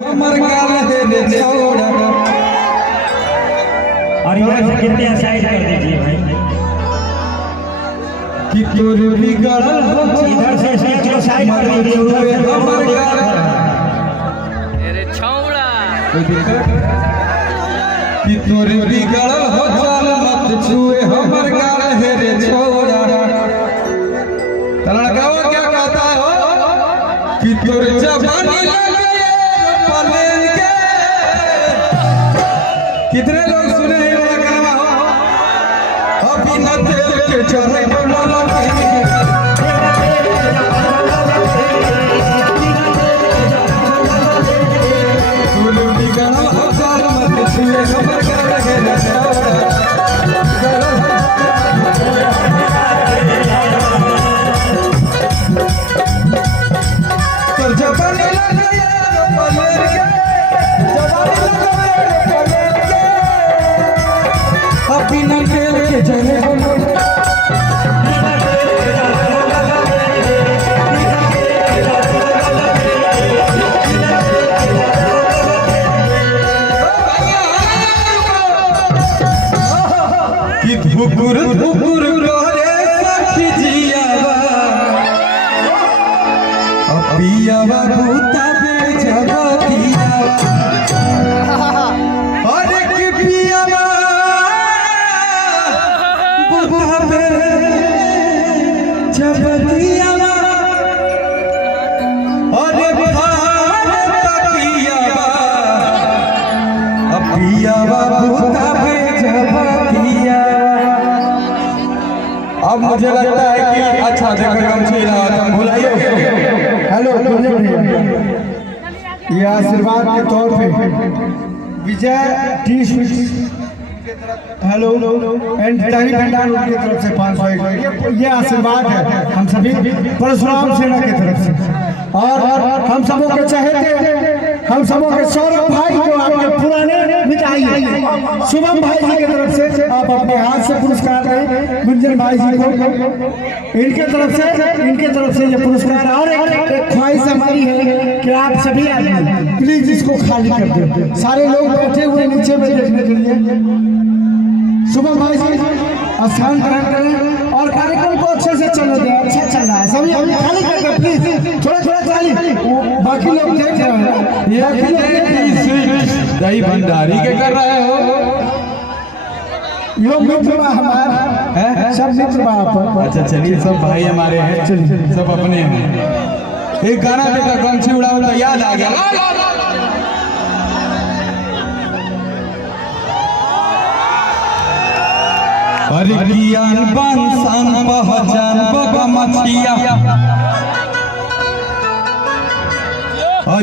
हमर गाल दे दे छोड़ और इधर से कितने साइड कर दीजिए भाई कि तोर बिगड़ल इधर से कितने साइड कर दीजिए हमर गाल अरे छौड़ा कोई दिक्कत कि तोर बिगड़ल हो चाल मत छुए हमर गाल है रे छोड़ा लड़कावा क्या कहता है कि तोर जवानी लगे पलेन के कितने लोग सुने हैं ये गाना अभी न तेल के चढ़े बोला धुकुर धुकुर करे सखी जियावा पियावा भूता बेजबतिया अरे कि पियावा भूता बेजबतिया अरे भार तकियावा पियावा भूता बेजबतिया। अब मुझे लगता है कि अच्छा देखकर गमछी रहा तुम भुलाइए हेलो ये आशीर्वाद के तौर पे विजय टी स्वीट्स हेलो एंड तारी भंडार उनकी तरफ से 500 ये आशीर्वाद है हम सभी परशुराम सेना की तरफ से और हम सबों के चहेते हम सबों के सौरभ भाई को आपके पुराने मिटाइए शुभम भाई जी की तरफ से आप अपने हाथ से पुरस्कार दें गुंजन भाई जी को इनके तरफ से ये पुरस्कार और एक ख्वाहिश हमारी है कि आप सभी आदमी प्लीज इसको खाली कर दें सारे लोग बैठे हुए नीचे में देखने के लिए शुभम भाई जी स्थान ग्रहण करें और कार्यक्रम को अच्छे से चलने दें अच्छा चल रहा है सभी हम खाली कर दें प्लीज थोड़ा खाली बाकी लोग देख रहे हैं ये दही भंडारी के कर रहे हो यो मित्र हमारा सब मित्र बाप अच्छा चलिए सब भाई हमारे हैं सब अपने हैं एक गाना देखा गमछी उड़ाओ तो याद आ गया अरे ज्ञान बंसन पहचान बगमछिया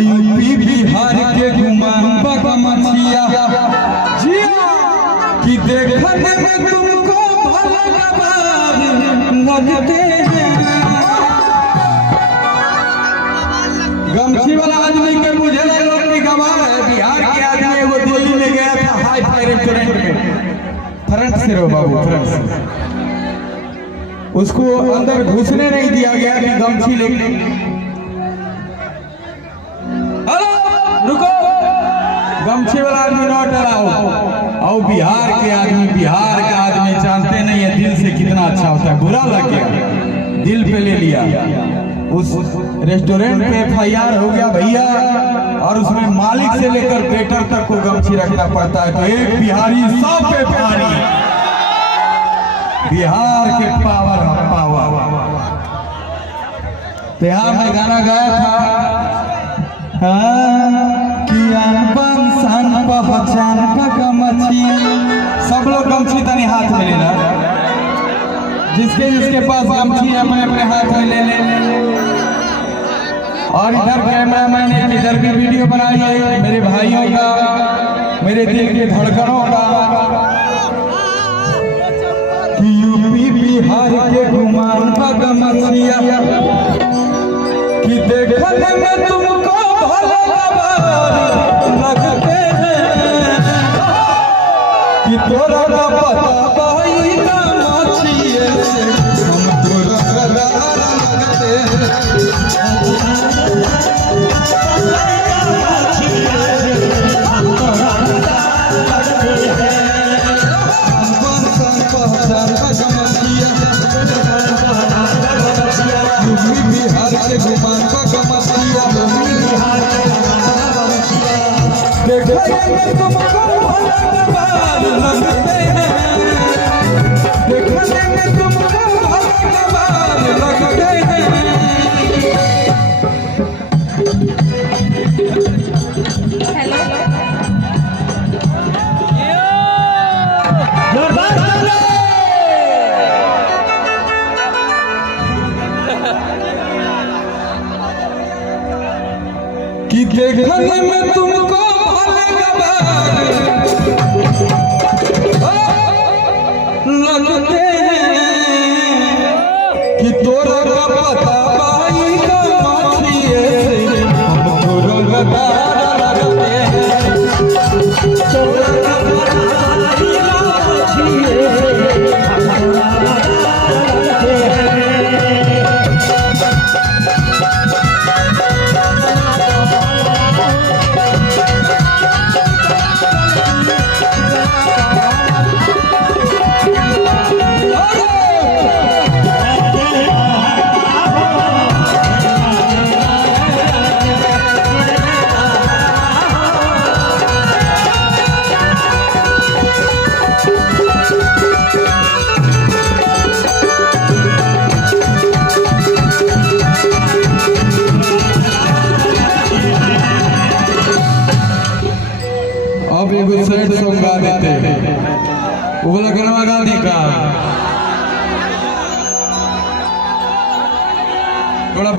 यूपी बिहार के गुमान बगमछिया कि देखने में तुमको भला लगते गमछी वाला आदमी के मुझे लोग की कमाल है बिहार के आदमी वो दिल्ली में गया था हाई फाई रेस्टोरेंट में फ्रंट से रो बाबू फ्रंट से उसको अंदर घुसने नहीं दिया गया कि गमछी लेके हेलो रुको गमछी वाला आदमी नॉट अलाउ और बिहार का आदमी जानते नहीं है दिल से कितना अच्छा होता है बुरा लग गया दिल पे ले लिया उस रेस्टोरेंट पे FIR हो गया भैया और उसमें मालिक से लेकर वेटर तक को गमछी रखना पड़ता है तो एक बिहारी 100 पे भारी बिहार के पावर तो यहाँ मैं गाना गाया था पहचान गमछी सब लोग गमछी तनी हाथ में लेना जिसके पास गमछी है अपने अपने हाथ में ले ले और इधर कैमरामैन ने इधर भी वीडियो बनाई है मेरे भाइयों का मेरे दिल की धड़कनों का कि यूपी बिहार के गुमान बगमछिया कि देखने में तुमको भला लगते हैं कि तोरा का पता भाई गमछिए से हम तोरा लगते हैं में तुमको भले कबार लगते हैं, देखने में तुमको भले कबार लगते हैं। हेलो जोरदार ताली। कि देखने में तुमको भले कबार लगते हैं, कि तोरा का पता बाई का माछिए से हमको रंगदार लगते हैं। तोरा का पराई लाछिए हमरा लगते हैं। अब एगो सैड सॉन्ग गा देते हैं, वो वाला गाना गाने का थोड़ा